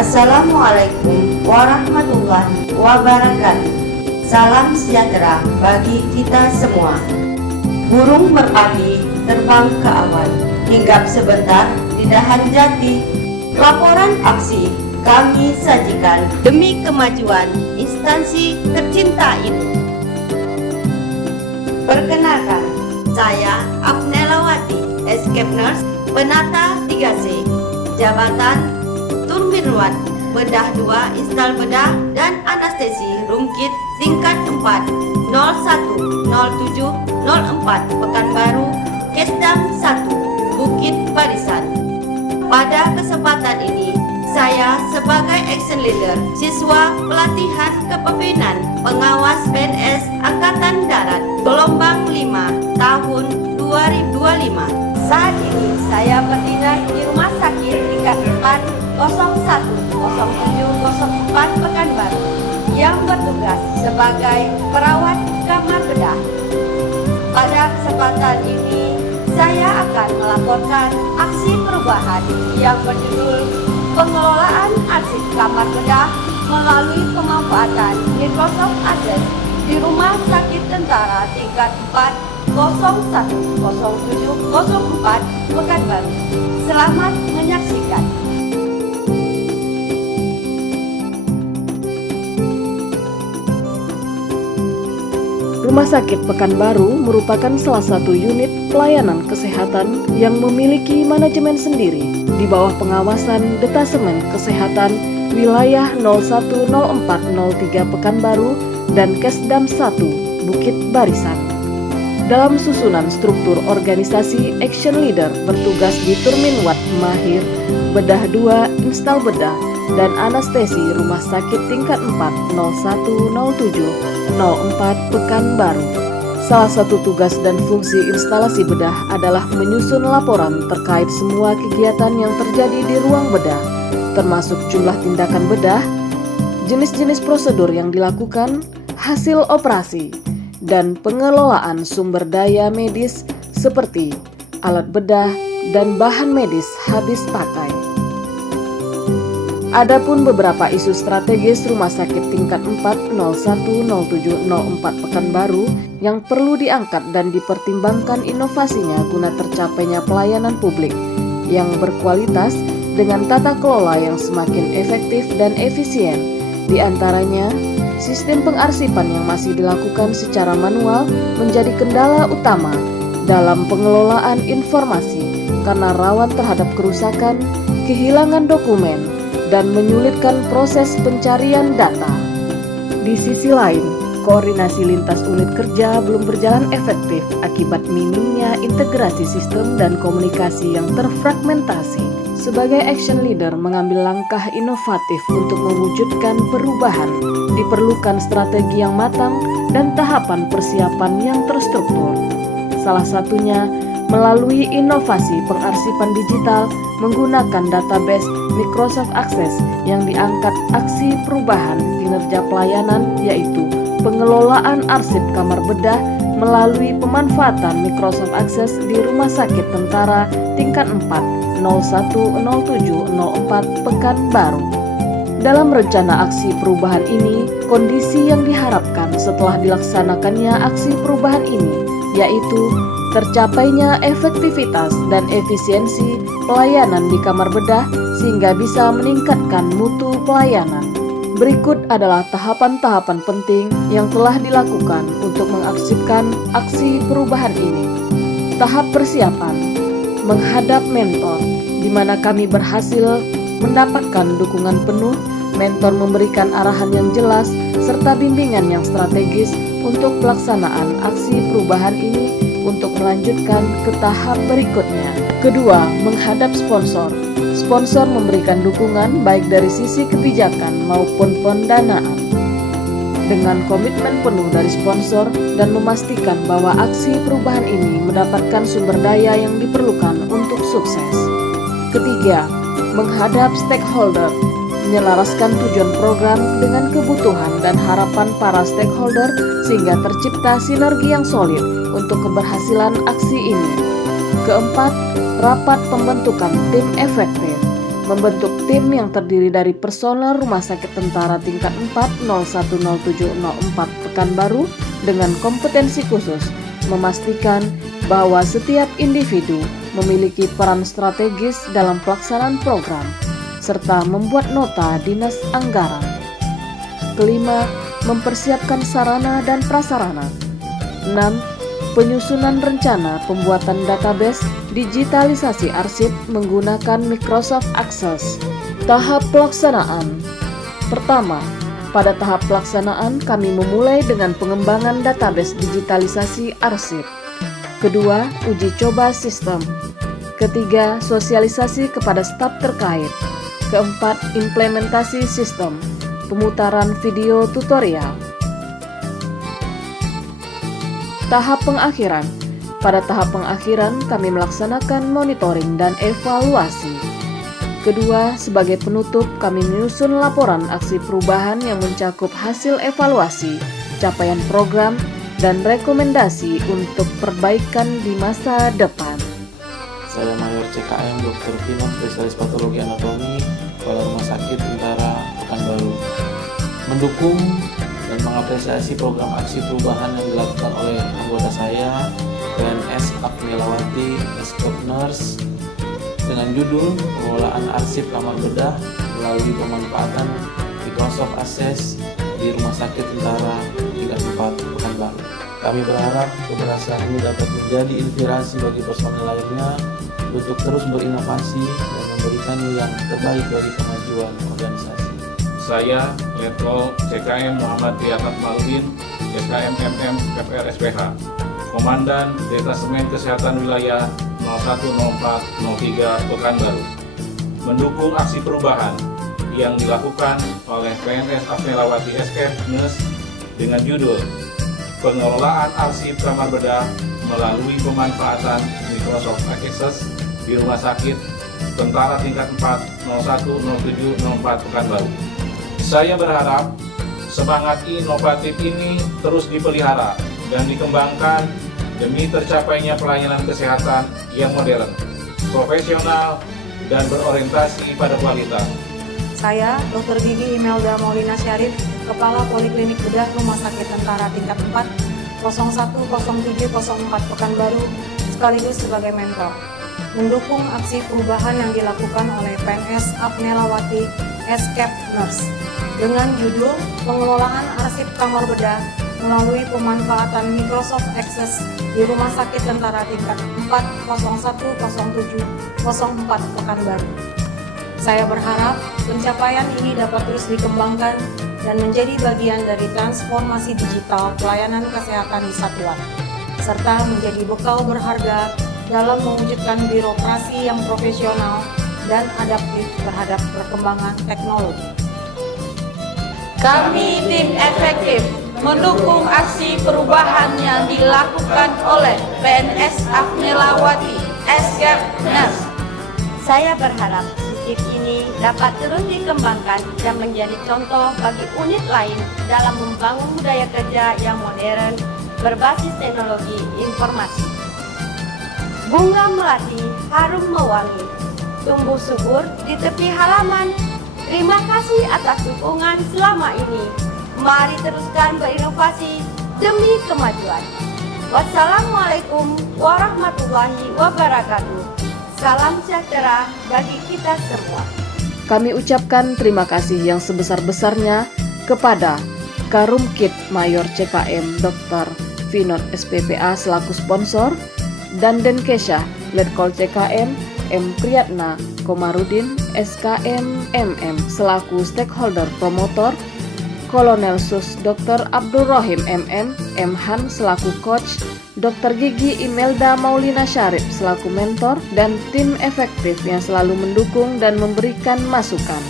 Assalamualaikum warahmatullahi wabarakatuh. Salam sejahtera bagi kita semua. Burung merpati terbang ke awan, hinggap sebentar di dahan jati. Laporan aksi kami sajikan demi kemajuan instansi tercinta ini. Perkenalkan, saya Apnelawati, Escape Nurse, Penata 3C, Jabatan Turminwan, Bedah 2, Instal Bedah dan Anestesi Rumkit tingkat 4, 01, 07, 04, Pekanbaru, Kesdam 1, Bukit Barisan. Pada kesempatan ini, saya sebagai Action Leader Siswa Pelatihan Kepemimpinan Pengawas PNS Angkatan Darat Gelombang 5 tahun 2025. Saat ini saya berdinas di Rumah Sakit tingkat 4 010704 Pekanbaru yang bertugas sebagai perawat kamar bedah. Pada kesempatan ini saya akan melaporkan aksi perubahan yang berjudul pengelolaan arsip kamar bedah melalui pemanfaatan Microsoft Access di Rumah Sakit Tentara tingkat 4 010704 Pekanbaru. Selamat menyaksikan. Rumah Sakit Pekanbaru merupakan salah satu unit pelayanan kesehatan yang memiliki manajemen sendiri di bawah pengawasan Detasemen Kesehatan Wilayah 010403 Pekanbaru dan Kesdam 1 Bukit Barisan. Dalam susunan struktur organisasi, Action Leader bertugas di Turminwat Mahir, Bedah 2, Instal Bedah, dan Anestesi Rumah Sakit tingkat 4 0107 04 Pekanbaru. Salah satu tugas dan fungsi instalasi bedah adalah menyusun laporan terkait semua kegiatan yang terjadi di ruang bedah, termasuk jumlah tindakan bedah, jenis-jenis prosedur yang dilakukan, hasil operasi, dan pengelolaan sumber daya medis seperti alat bedah dan bahan medis habis pakai. Adapun beberapa isu strategis Rumah Sakit tingkat 4 010704 Pekanbaru yang perlu diangkat dan dipertimbangkan inovasinya guna tercapainya pelayanan publik yang berkualitas dengan tata kelola yang semakin efektif dan efisien. Di antaranya, sistem pengarsipan yang masih dilakukan secara manual menjadi kendala utama dalam pengelolaan informasi karena rawan terhadap kerusakan, kehilangan dokumen, dan menyulitkan proses pencarian data. Di sisi lain, koordinasi lintas unit kerja belum berjalan efektif akibat minimnya integrasi sistem dan komunikasi yang terfragmentasi. Sebagai Action Leader mengambil langkah inovatif untuk mewujudkan perubahan, diperlukan strategi yang matang dan tahapan persiapan yang terstruktur. Salah satunya melalui inovasi pengarsipan digital menggunakan database Microsoft Access yang diangkat aksi perubahan kinerja pelayanan, yaitu pengelolaan arsip kamar bedah melalui pemanfaatan Microsoft Access di Rumah Sakit Tentara tingkat 4 010704 Pekanbaru. Dalam rencana aksi perubahan ini, kondisi yang diharapkan setelah dilaksanakannya aksi perubahan ini yaitu tercapainya efektivitas dan efisiensi pelayanan di kamar bedah sehingga bisa meningkatkan mutu pelayanan. Berikut adalah tahapan-tahapan penting yang telah dilakukan untuk mengaksipkan aksi perubahan ini. Tahap persiapan, menghadap mentor, di mana kami berhasil mendapatkan dukungan penuh. Mentor memberikan arahan yang jelas serta bimbingan yang strategis untuk pelaksanaan aksi perubahan ini untuk melanjutkan ke tahap berikutnya. Kedua, menghadap sponsor. Sponsor memberikan dukungan baik dari sisi kebijakan maupun pendanaan. Dengan komitmen penuh dari sponsor dan memastikan bahwa aksi perubahan ini mendapatkan sumber daya yang diperlukan untuk sukses. Ketiga, menghadap stakeholder. Menyelaraskan tujuan program dengan kebutuhan dan harapan para stakeholder sehingga tercipta sinergi yang solid untuk keberhasilan aksi ini. Keempat, rapat pembentukan tim efektif. membentuk tim yang terdiri dari personel Rumah Sakit Tentara tingkat 4 010704 Pekanbaru dengan kompetensi khusus, memastikan bahwa setiap individu memiliki peran strategis dalam pelaksanaan program, serta membuat nota dinas anggaran. Kelima, mempersiapkan sarana dan prasarana. 6. Penyusunan rencana pembuatan database digitalisasi arsip menggunakan Microsoft Access. Tahap pelaksanaan. Pertama, pada tahap pelaksanaan kami memulai dengan pengembangan database digitalisasi arsip. Kedua, uji coba sistem. Ketiga, sosialisasi kepada staf terkait. Keempat, implementasi sistem, pemutaran video tutorial. Tahap pengakhiran. Pada tahap pengakhiran, kami melaksanakan monitoring dan evaluasi. Kedua, sebagai penutup, kami menyusun laporan aksi perubahan yang mencakup hasil evaluasi, capaian program, dan rekomendasi untuk perbaikan di masa depan. Saya Mayor CKM Dr. Finot, spesialis patologi anatomi, Kepala Rumah Sakit Tentara Pekanbaru. Mendukung dan mengapresiasi program aksi perubahan yang dilakukan oleh anggota saya, PNS Apnelawati, Eskep Nurse, dengan judul pengelolaan arsip kamar bedah melalui pemanfaatan Microsoft Access di Rumah Sakit Tentara tingkat 4 Pekanbaru. Kami berharap keberhasilan ini dapat menjadi inspirasi bagi personel lainnya untuk terus berinovasi dan memberikan yang terbaik bagi kemajuan organisasi. Saya, Letkol CKM Muhammad Triatat Maludin, SKM MM FR SPH, Komandan Detasemen Kesehatan Wilayah 010403 Pekanbaru, mendukung aksi perubahan yang dilakukan oleh PNS Apnelawati Eskep Nurse dengan judul pengelolaan arsip kamar bedah melalui pemanfaatan Microsoft Access di Rumah Sakit Tentara tingkat 4 010704 Pekanbaru. Saya berharap semangat inovatif ini terus dipelihara dan dikembangkan demi tercapainya pelayanan kesehatan yang modern, profesional, dan berorientasi pada kualitas. Saya, Dr. Gigi Imelda Maulina Syarif, Kepala Poliklinik Bedah Rumah Sakit Tentara tingkat 4 010704 Pekanbaru, sekaligus sebagai mentor, mendukung aksi perubahan yang dilakukan oleh PNS Apnelawati Eskep Nurse dengan judul pengelolaan arsip kamar bedah melalui pemanfaatan Microsoft Access di Rumah Sakit Tentara tingkat 4 010704 Pekanbaru. Saya berharap pencapaian ini dapat terus dikembangkan dan menjadi bagian dari transformasi digital pelayanan kesehatan di satuan, serta menjadi bekal berharga dalam mewujudkan birokrasi yang profesional dan adaptif terhadap perkembangan teknologi. Kami tim efektif mendukung aksi perubahan yang dilakukan oleh PNS Apnelawati Eskep Nurse. Saya berharap sistem ini dapat terus dikembangkan dan menjadi contoh bagi unit lain dalam membangun budaya kerja yang modern berbasis teknologi informasi. Bunga melati harum mewangi, tumbuh subur di tepi halaman. Terima kasih atas dukungan selama ini. Mari teruskan berinovasi demi kemajuan. Wassalamualaikum warahmatullahi wabarakatuh. Salam sejahtera bagi kita semua. Kami ucapkan terima kasih yang sebesar-besarnya kepada Karumkit Mayor CKM Dr. Finot SPPA selaku sponsor dan Denkesha Letkol CKM M. Priyatna Komarudin SKM MM selaku stakeholder promotor, Kolonel Sus Dr. Abdul Rohim MM, M. Han selaku coach, Dr. Gigi Imelda Maulina Syarif selaku mentor, dan tim efektif yang selalu mendukung dan memberikan masukan.